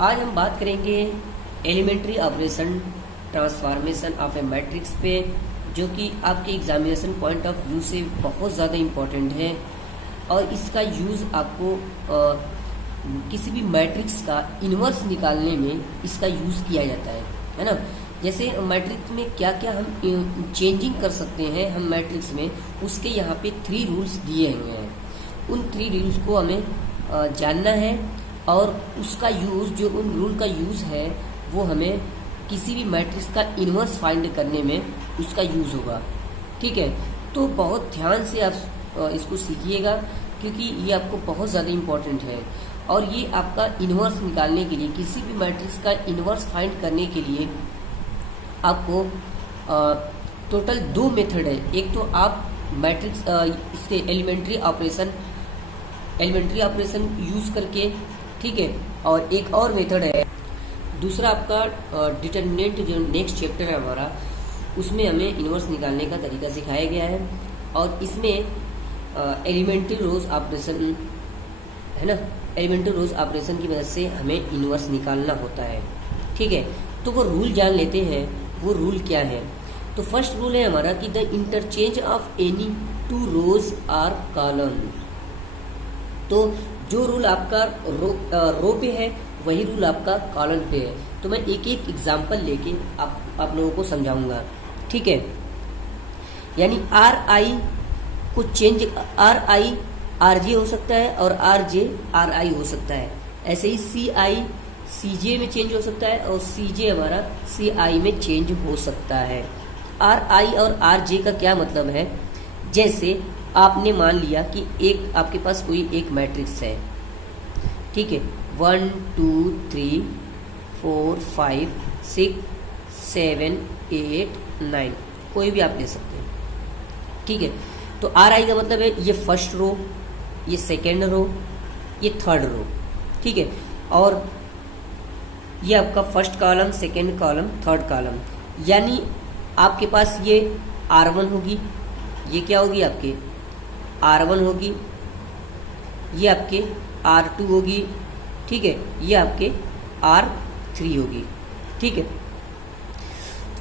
आज हम बात करेंगे elementary operation transformation of a matrix पे, जो कि आपके एग्जामिनेशन पॉइंट ऑफ व्यू से बहुत ज़्यादा इम्पोर्टेंट है। और इसका यूज़ आपको किसी भी मैट्रिक्स का इन्वर्स निकालने में इसका यूज़ किया जाता है ना। जैसे मैट्रिक्स में क्या क्या हम चेंजिंग कर सकते हैं हम मैट्रिक्स में, उसके यहाँ पे 3 रूल्स दिए हुए हैं। उन 3 रूल्स को हमें जानना है और उसका यूज़, जो उन रूल का यूज़ है वो हमें किसी भी मैट्रिक्स का इन्वर्स फाइंड करने में उसका यूज़ होगा। ठीक है, तो बहुत ध्यान से आप इसको सीखिएगा, क्योंकि ये आपको बहुत ज़्यादा इम्पोर्टेंट है। और ये आपका इन्वर्स निकालने के लिए, किसी भी मैट्रिक्स का इन्वर्स फाइंड करने के लिए आपको टोटल 2 मेथड है। एक तो आप मैट्रिक्स इसके एलिमेंट्री ऑपरेशन यूज़ करके, ठीक है, और एक और मेथड है दूसरा आपका डिटर्मिनेंट, जो नेक्स्ट चैप्टर है हमारा, उसमें हमें इन्वर्स निकालने का तरीका सिखाया गया है। और इसमें एलिमेंट्री रोज ऑपरेशन है ना, एलिमेंट्री रोज ऑपरेशन की मदद से हमें इन्वर्स निकालना होता है। ठीक है, तो वो रूल जान लेते हैं। वो रूल क्या है? तो फर्स्ट रूल है हमारा कि the interchange of any 2 rows or column. तो जो रूल आपका रो पे है, वही रूल आपका कॉलम पे है। तो मैं एक एक एग्जांपल लेके आप लोगों को समझाऊंगा। ठीक है, यानी आर आई को change, are I R J हो सकता है और आर जे आर आई हो सकता है। ऐसे ही सी आई सी जे में चेंज हो सकता है और सी जे हमारा सी आई में चेंज हो सकता है। आर आई और आर जे का क्या मतलब है? जैसे आपने मान लिया कि एक आपके पास कोई एक मैट्रिक्स है, ठीक है, 1 2 3 4 5 6 7 8 9, कोई भी आप ले सकते हैं। ठीक है, तो आर आई का मतलब है ये फर्स्ट रो, ये सेकेंड रो, ये थर्ड रो। ठीक है, और ये आपका first column, second column, third column. यानी आपके पास ये R1 होगी, ये क्या होगी आपके R1 होगी, ये आपके R2 होगी, ठीक है, ये आपके R3 होगी। ठीक है,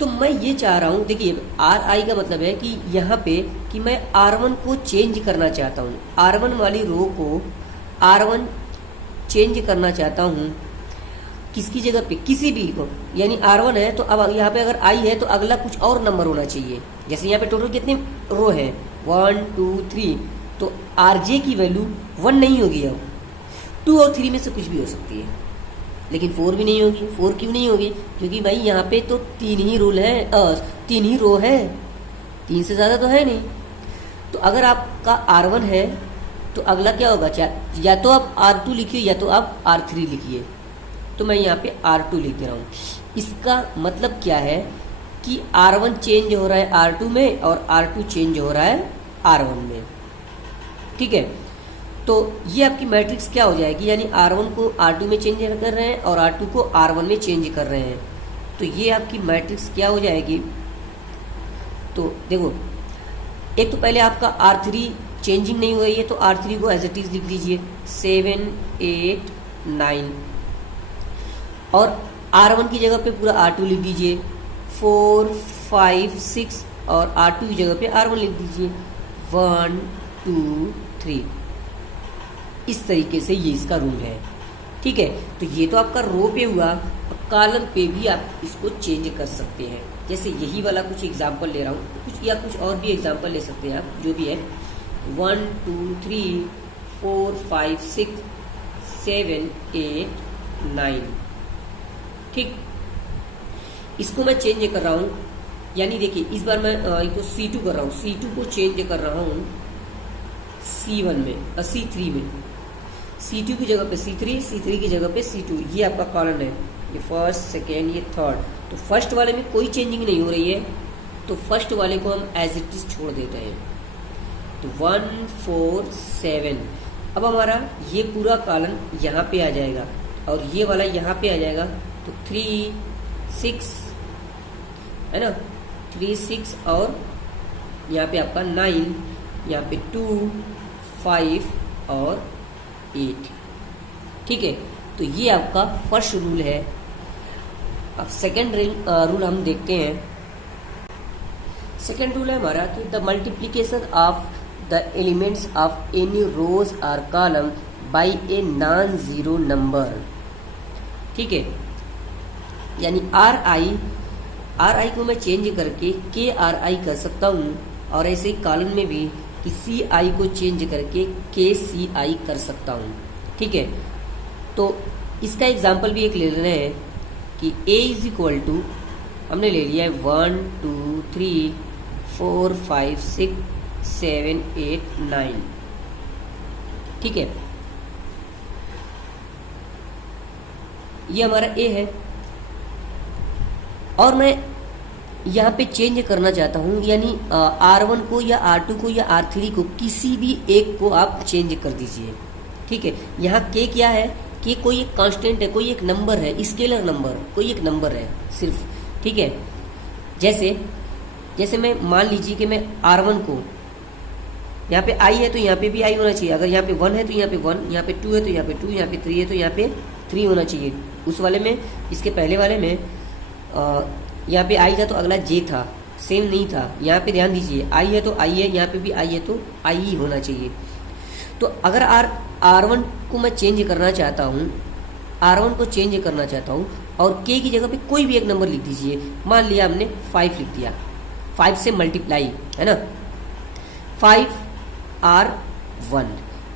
तो मैं ये चाह रहा हूँ, देखिए आर आई का मतलब है कि यहाँ पे कि मैं R1 को चेंज करना चाहता हूँ, R1 वाली रो को R1 चेंज करना चाहता हूँ। किसकी जगह पे? किसी भी को। यानी R1 है तो अब यहाँ पे अगर I है तो अगला कुछ और नंबर होना चाहिए। जैसे यहाँ पे टोटल कितने रो हैं? 1 2 3, तो RJ की वैल्यू 1 नहीं होगी। अब 2 और 3 में से कुछ भी हो सकती है, लेकिन 4 भी नहीं होगी। 4 क्यों नहीं होगी? क्योंकि भाई यहाँ पे तो 3 ही रूल है, 3 ही रो है, 3 से ज़्यादा तो है नहीं। तो अगर आपका R1 है तो अगला क्या होगा? या तो आप R2 लिखिए या तो आप R3 लिखिए। तो मैं यहाँ पे R2 लिख दे रहा हूँ। इसका मतलब क्या है कि R1 चेंज हो रहा है R2 में और R2 चेंज हो रहा है R1 में। ठीक है, तो ये आपकी मैट्रिक्स क्या हो जाएगी? यानी R1 को R2 में चेंज कर रहे हैं और R2 को R1 में चेंज कर रहे हैं। तो ये आपकी मैट्रिक्स क्या हो जाएगी? तो देखो, एक तो पहले आपका R3 चेंजिंग नहीं हो रही है, तो R3 को एज इट इज लिख दीजिए 7 8 9, और R1 की जगह पे पूरा R2 लिख दीजिए 4 5 6, और R2 की जगह पे R1 लिख दीजिए 1 2 3। इस तरीके से ये इसका रूल है। ठीक है, तो ये तो आपका रो पे हुआ, और कॉलम पे भी आप इसको चेंज कर सकते हैं। जैसे यही वाला कुछ एग्जांपल ले रहा हूँ, कुछ या कुछ और भी एग्जांपल ले सकते हैं आप, जो भी है 1 2 3 4 5 6 7 8 9। ठीक, इसको मैं चेंज कर रहा हूँ। यानी देखिए इस बार मैं इसको C2 कर रहा हूँ, C2 को चेंज कर रहा हूँ C1 में, C3 में। C2 की जगह पे C3, C3 की जगह पे C2। ये आपका कॉलम है, ये फर्स्ट सेकेंड ये थर्ड। तो फर्स्ट वाले में कोई चेंजिंग नहीं हो रही है, तो फर्स्ट वाले को हम एज इट इज छोड़ देते हैं। तो 1 4 7। अब हमारा ये पूरा कॉलम यहाँ पे आ जाएगा और ये वाला यहाँ पे आ जाएगा। तो 3 6 है ना, 3 6, और यहाँ पे आपका 9, यहाँ पे 2 5 और 8। ठीक है, तो ये आपका फर्स्ट रूल है। अब सेकेंड रूल हम देखते हैं। सेकेंड रूल है हमारा कि the multiplication of the elements of any rows or column by a non zero number. ठीक है, यानी आर आई को मैं चेंज करके के आर आई कर सकता हूँ, और ऐसे ही कॉलम में भी कि सी आई को चेंज करके के सी आई कर सकता हूँ। ठीक है, तो इसका एग्जाम्पल भी एक ले रहे हैं कि a इज इक्वल टू हमने ले लिया है 1 2 3 4 5 6 7 8 9। ठीक है, ये हमारा a है, और मैं यहाँ पे चेंज करना चाहता हूँ, यानी R1 को या R2 को या R3 को किसी भी एक को आप चेंज कर दीजिए। ठीक है, यहाँ k क्या है कि कोई एक कांस्टेंट है, कोई एक नंबर है, स्केलर नंबर, कोई एक नंबर है सिर्फ। ठीक है, जैसे मैं मान लीजिए कि मैं R1 को, यहाँ पे I है तो यहाँ पे भी I होना चाहिए, अगर यहाँ पे 1 है तो यहाँ पे 1, यहाँ पे 2 है तो यहाँ पे 2, यहाँ पे 3 है तो यहाँ पे 3 होना चाहिए। उस वाले में, इसके पहले वाले में यहाँ पे I था तो अगला J था, सेम नहीं था। यहाँ पे ध्यान दीजिए, I है तो I है, यहाँ पे भी I है तो I ही होना चाहिए। तो अगर R1 को मैं चेंज करना चाहता हूँ, R1 को चेंज करना चाहता हूँ, और K की जगह पे कोई भी एक नंबर लिख दीजिए। मान लिया हमने 5 लिख दिया, 5 से मल्टीप्लाई, है ना, 5R1,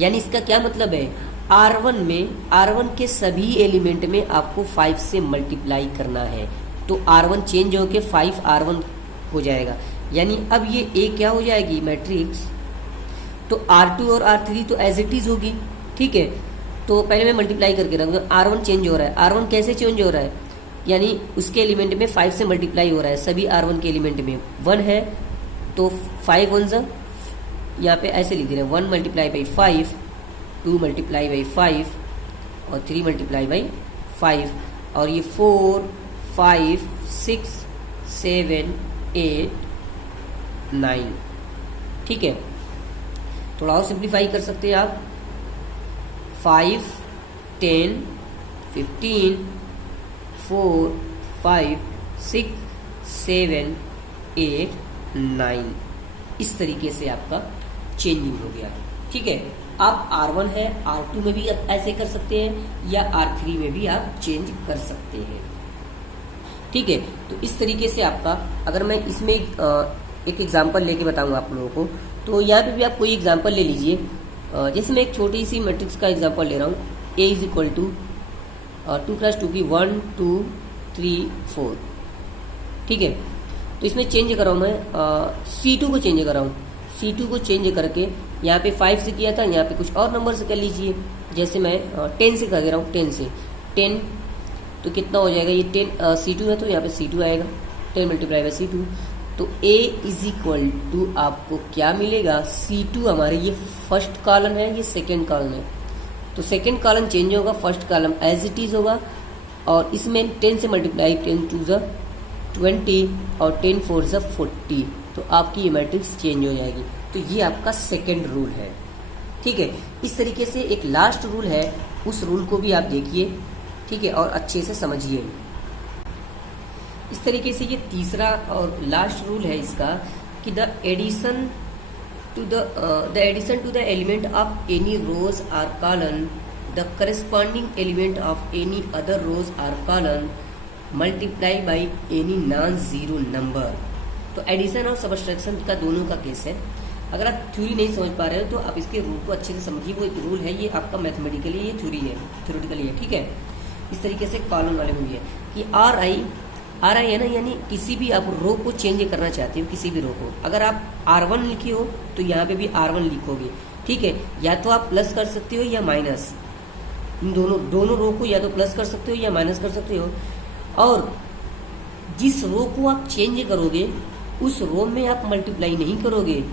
यानी इसका क्या मतलब है, R1 के सभी एलिमेंट में आपको 5 से मल्टीप्लाई करना है। तो R1 चेंज होके 5R1 हो जाएगा, यानी अब ये A क्या हो जाएगी, मैट्रिक्स। तो R2 और R3 तो एज इट इज होगी। ठीक है, तो पहले मैं मल्टीप्लाई करके रखूँगा। R1 चेंज हो रहा है, R1 कैसे चेंज हो रहा है, यानी उसके एलिमेंट में 5 से मल्टीप्लाई हो रहा है। सभी R1 के एलिमेंट में 1 है तो 5 1 ज़ा, यहाँ पे ऐसे लिख दे रहे हैं 1 मल्टीप्लाई बाई 5, 2 मल्टीप्लाई बाई 5 और 3 मल्टीप्लाई बाई 5, और ये 4 5 6 7 8 9। ठीक है, थोड़ा और सिंप्लीफाई कर सकते हैं आप, 5 10 15 4 5 6 7 8 9, इस तरीके से आपका चेंजिंग हो गया। ठीक है, आप R1 है, R2 में भी ऐसे कर सकते हैं, या R3 में भी आप चेंज कर सकते हैं। ठीक है, तो इस तरीके से आपका, अगर मैं इसमें एक एग्जांपल लेके बताऊंगा आप लोगों को, तो यहाँ पे भी आप कोई एग्जांपल ले लीजिए। जैसे मैं एक छोटी सी मैट्रिक्स का एग्जांपल ले रहा हूँ, A इज इक्वल टू 2 + 2 की 1 2 3 4। ठीक है, तो इसमें चेंज कर रहा हूँ मैं, C2 को चेंज कर रहा हूँ। C2 को चेंज करके यहाँ पे 5 से किया था, यहाँ पे कुछ और नंबर से कर लीजिए। जैसे मैं 10 से कर दे रहा हूँ, 10 से 10 तो कितना हो जाएगा, ये 10 C2 है तो यहाँ पे C2 आएगा, 10 मल्टीप्लाई बाई C2। तो A इज इक्वल टू आपको क्या मिलेगा, C2 हमारे ये फर्स्ट कॉलम है, ये सेकेंड कॉलम है, तो सेकेंड कॉलम चेंज होगा, first column as it is होगा, और इसमें 10 से मल्टीप्लाई 10 2 ज़ा 20 और 10 4 ज़ा 40, तो आपकी ये मैट्रिक्स चेंज हो जाएगी। तो ये आपका सेकेंड रूल है। ठीक है, इस तरीके से एक लास्ट रूल है, उस रूल को भी आप देखिए। ठीक है, और अच्छे से समझिए। इस तरीके से ये तीसरा और लास्ट रूल है इसका कि the addition to the element of any rows or column, the corresponding element of any other rows or column multiply by any non zero number. तो एडिशन और सब्ट्रैक्शन का दोनों का केस है। अगर आप थ्योरी नहीं समझ पा रहे हो तो आप इसके रूल को अच्छे से समझिए। वो रूल है, ये आपका मैथमेटिकली, ये थ्योरी है, थ्योरेटिकली है। ठीक है, इस तरीके से कॉलम वाले में भी है कि आर आई है ना, यानी किसी भी आप रो को चेंज करना चाहते हो, किसी भी रो को, अगर आप R1 लिखे हो तो यहाँ पे भी R1 लिखोगे। ठीक है, या तो आप प्लस कर सकते हो या माइनस, इन दोनों रो को या तो प्लस कर सकते हो या माइनस कर सकते हो। और जिस रो को आप चेंज करोगे उस रो में आप मल्टीप्लाई नहीं करोगे,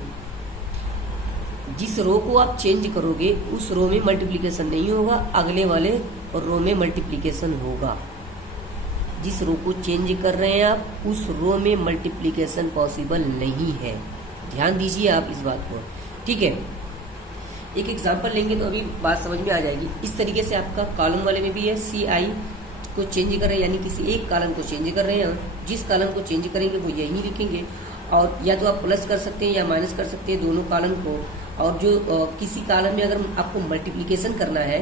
जिस रो को आप चेंज करोगे उस रो में मल्टीप्लिकेशन नहीं होगा, अगले वाले रो में मल्टीप्लिकेशन होगा। जिस रो को चेंज कर रहे हैं आप उस रो में मल्टीप्लिकेशन पॉसिबल नहीं है, ध्यान दीजिए आप इस बात को। ठीक है, एक एग्जांपल लेंगे तो अभी बात समझ में आ जाएगी। इस तरीके से आपका कॉलम वाले में भी है, CI को चेंज कर रहे हैं, यानी किसी एक कॉलम को चेंज कर रहे हैं। जिस कॉलम को चेंज करेंगे वो यही लिखेंगे, और या तो आप प्लस कर सकते हैं या माइनस कर सकते हैं दोनों कॉलम को। और जो किसी कॉलम में अगर आपको मल्टीप्लिकेशन करना है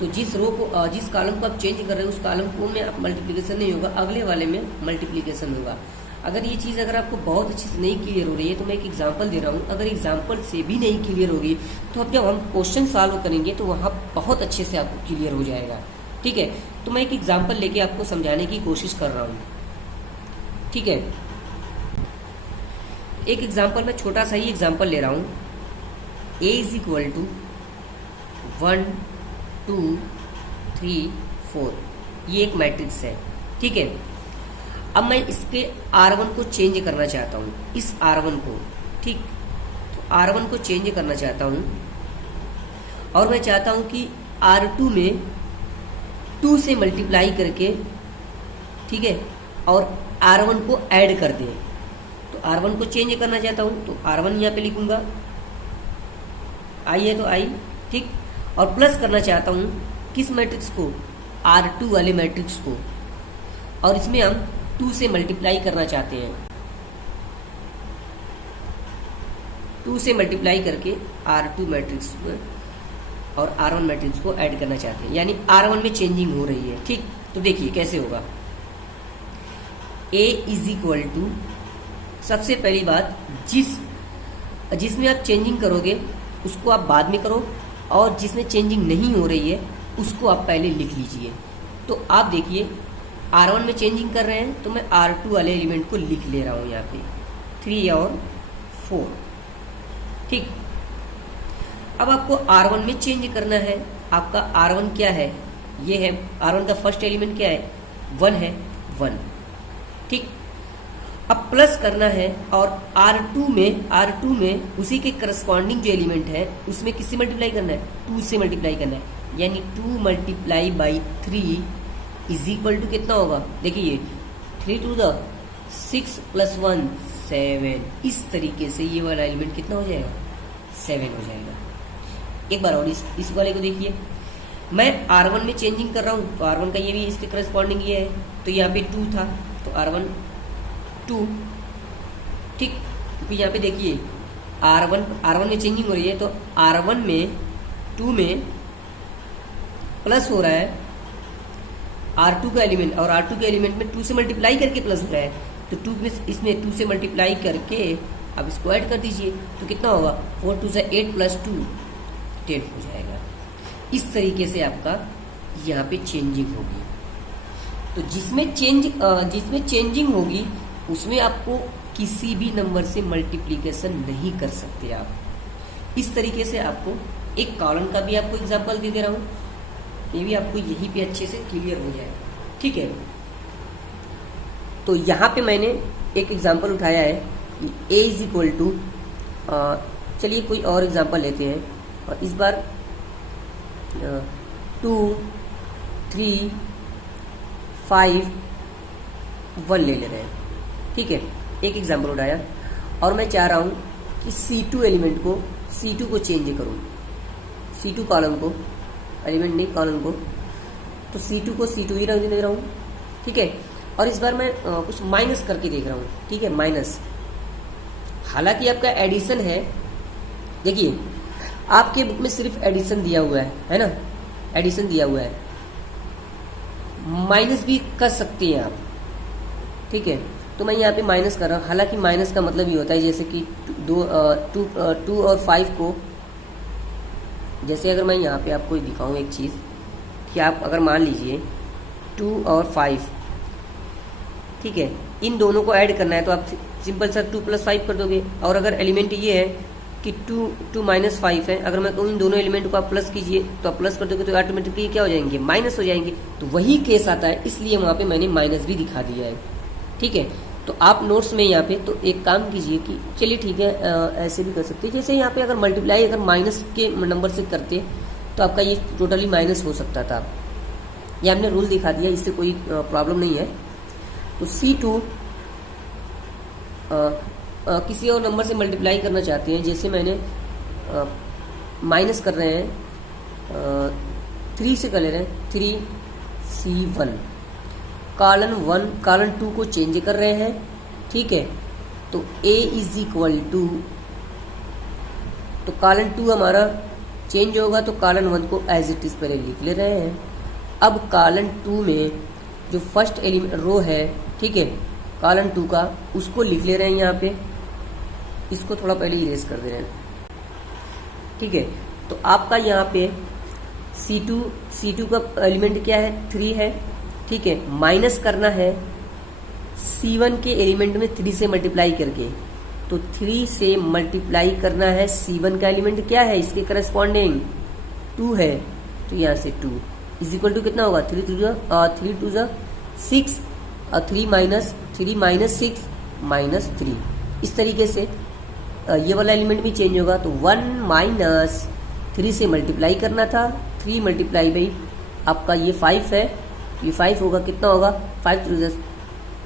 तो जिस रो को जिस कॉलम को आप चेंज कर रहे हैं उस कॉलम को में आप मल्टीप्लिकेशन नहीं होगा, अगले वाले में मल्टीप्लिकेशन होगा। अगर ये चीज़ अगर आपको बहुत अच्छे से नहीं क्लियर हो रही है तो मैं एक एग्जांपल दे रहा हूँ। अगर एग्जांपल से भी नहीं क्लियर होगी तो अब जब हम क्वेश्चन सॉल्व करेंगे तो वहाँ बहुत अच्छे से आपको क्लियर हो जाएगा। ठीक है, तो मैं एक एग्जांपल लेके आपको समझाने की कोशिश कर रहा हूँ। ठीक है, एक एग्जांपल मैं छोटा सा ही एग्जांपल ले रहा हूँ। A इज इक्वल टू 1 2 3 4, ये एक मैट्रिक्स है। ठीक है, अब मैं इसके R1 को चेंज करना चाहता हूँ, इस R1 को। ठीक, तो R1 को चेंज करना चाहता हूँ और मैं चाहता हूँ कि R2 में 2 से मल्टीप्लाई करके, ठीक है, और R1 को ऐड कर दें। तो R1 को चेंज करना चाहता हूँ तो R1 यहाँ पे लिखूंगा, I है तो I। ठीक, और प्लस करना चाहता हूँ किस मैट्रिक्स को, R2 वाले मैट्रिक्स को, और इसमें हम 2 से मल्टीप्लाई करना चाहते हैं। 2 से मल्टीप्लाई करके R2 मैट्रिक्स और R1 मैट्रिक्स को ऐड करना चाहते हैं, यानी R1 में चेंजिंग हो रही है। ठीक, तो देखिए कैसे होगा। A इज इक्वल टू, सबसे पहली बात, जिसमें आप चेंजिंग करोगे उसको आप बाद में करो, और जिसमें चेंजिंग नहीं हो रही है उसको आप पहले लिख लीजिए। तो आप देखिए R1 में चेंजिंग कर रहे हैं तो मैं R2 वाले एलिमेंट को लिख ले रहा हूँ यहाँ पे, 3 और 4। ठीक, अब आपको R1 में चेंज करना है। आपका R1 क्या है, ये है R1 का फर्स्ट एलिमेंट क्या है, 1 है, 1। ठीक, अब प्लस करना है और R2 में उसी के करस्पॉन्डिंग जो एलिमेंट है उसमें किससे मल्टीप्लाई करना है, 2 से मल्टीप्लाई करना है, यानी 2 multiply by 3 is equal to कितना होगा, देखिए 3 टू द 6 प्लस 1 7। इस तरीके से ये वाला एलिमेंट कितना हो जाएगा, 7 हो जाएगा। एक बार और इस वाले को देखिए, मैं R1 में चेंजिंग कर रहा हूँ तो R1 का ये भी इसके करस्पॉन्डिंग ये है, तो यहाँ पे 2 था तो R1 2। ठीक, तो यहाँ पे देखिए R1 में चेंजिंग हो रही है तो R1 में 2 में प्लस हो रहा है R2 का एलिमेंट, और R2 के एलिमेंट में 2 से मल्टीप्लाई करके प्लस हो रहा है, तो 2 में इसमें 2 से मल्टीप्लाई करके अब इसको ऐड कर दीजिए तो कितना होगा, 4 2 से 8 प्लस 2 10 हो जाएगा। इस तरीके से आपका यहाँ पे चेंजिंग होगी। तो जिसमें चेंजिंग होगी उसमें आपको किसी भी नंबर से मल्टीप्लिकेशन नहीं कर सकते आप। इस तरीके से आपको एक कॉलम का भी आपको एग्जांपल दे रहा हूँ, ये भी आपको यहीं पे अच्छे से क्लियर हो जाएगा। ठीक है, तो यहाँ पे मैंने एक एग्जांपल उठाया है कि A इज इक्वल टू, चलिए कोई और एग्जांपल लेते हैं, और इस बार 2 3 5 1 ले रहे हैं। ठीक है, एक एग्जांपल उठाया और मैं चाह रहा हूँ कि C2 एलिमेंट को, C2 को चेंज करूँ, C2 कॉलम को, एलिमेंट नहीं कॉलम को, तो C2 को C2 ही रख दे रहा हूँ। ठीक है, और इस बार मैं कुछ माइनस करके देख रहा हूँ। ठीक है, माइनस, हालांकि आपका एडिशन है, देखिए आपके बुक में सिर्फ एडिशन दिया हुआ है ना, एडिशन दिया हुआ है, माइनस भी कर सकते हैं आप। ठीक है, तो मैं यहाँ पे माइनस कर रहा हूँ, हालांकि माइनस का मतलब ये होता है जैसे कि 2 और 5 को, जैसे अगर मैं यहाँ पे आपको दिखाऊँ एक चीज़ कि आप अगर मान लीजिए 2 और 5, ठीक है, इन दोनों को ऐड करना है तो आप सिंपल सा 2 + 5 कर दोगे। और अगर एलिमेंट ये है कि 2 - 5 है, अगर मैं कहूँ इन दोनों एलिमेंट को आप प्लस कीजिए तो आप प्लस कर दोगे तो ऑटोमेटिकली क्या हो जाएंगे, माइनस हो जाएंगे। तो वही केस आता है, इसलिए वहाँ पे मैंने माइनस भी दिखा दिया है। ठीक है, तो आप नोट्स में यहाँ पे तो एक काम कीजिए कि चलिए ठीक है, ऐसे भी कर सकते हैं, जैसे यहाँ पे अगर मल्टीप्लाई अगर माइनस के नंबर से करते तो आपका ये टोटली माइनस हो सकता था। ये हमने रूल दिखा दिया, इससे कोई प्रॉब्लम नहीं है। तो C2 किसी और नंबर से मल्टीप्लाई करना चाहते हैं, जैसे मैंने माइनस कर रहे हैं 3 से कर ले रहे हैं 3C1, कॉलन 1 कॉलन 2 को चेंज कर रहे हैं, ठीक है। तो A इज इक्वल टू, तो कॉलन 2 हमारा चेंज होगा तो कॉलन 1 को एज इट इज पहले लिख ले रहे हैं। अब कॉलन 2 में जो फर्स्ट एलिमेंट रो है, ठीक है, कॉलन 2 का, उसको लिख ले रहे हैं यहाँ पे, इसको थोड़ा पहले इरेज कर दे रहे हैं, ठीक है। तो आपका यहाँ पे C2 का एलिमेंट क्या है, 3 है, ठीक है। माइनस करना है C1 के एलिमेंट में 3 से मल्टीप्लाई करके, तो 3 से मल्टीप्लाई करना है C1 का एलिमेंट क्या है, इसके करस्पॉन्डिंग 2 है, तो यहाँ से 2 इज इक्वल टू कितना होगा, 3 2 6 और 3 माइनस 6 माइनस 3। इस तरीके से ये वाला एलिमेंट भी चेंज होगा। तो 1 माइनस 3 से मल्टीप्लाई करना था, 3 मल्टीप्लाई बाई आपका ये 5 है, ये 5 होगा, कितना होगा 5 3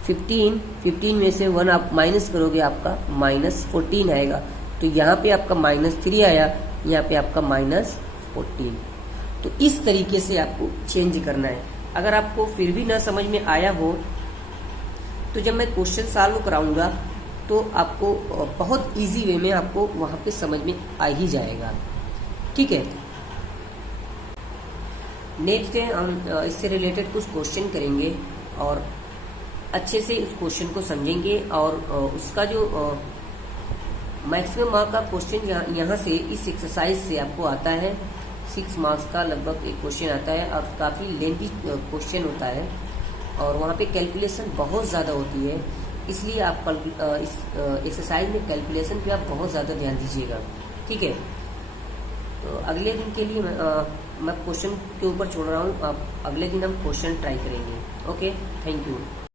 15, 15 में से 1 आप माइनस करोगे, आपका -14 आएगा। तो यहाँ पे आपका -3 आया, यहाँ पे आपका -14। तो इस तरीके से आपको चेंज करना है। अगर आपको फिर भी ना समझ में आया हो तो जब मैं क्वेश्चन सॉल्व कराऊंगा तो आपको बहुत इजी वे में आपको वहां पे समझ में आ ही जाएगा, ठीक है। नेक्स्ट है हम इससे रिलेटेड कुछ क्वेश्चन करेंगे और अच्छे से उस क्वेश्चन को समझेंगे और उसका जो मैक्सिमम मार्क का क्वेश्चन यहाँ से इस एक्सरसाइज से आपको आता है। 6 मार्क्स का लगभग एक क्वेश्चन आता है और काफ़ी लेंथी क्वेश्चन होता है और वहाँ पे कैलकुलेशन बहुत ज़्यादा होती है, इसलिए आप इस एक्सरसाइज में कैलकुलेशन पे आप बहुत ज़्यादा ध्यान दीजिएगा, ठीक है। तो अगले दिन के लिए मैं क्वेश्चन के ऊपर छोड़ रहा हूँ, आप अगले दिन हम क्वेश्चन ट्राई करेंगे। Okay, thank you.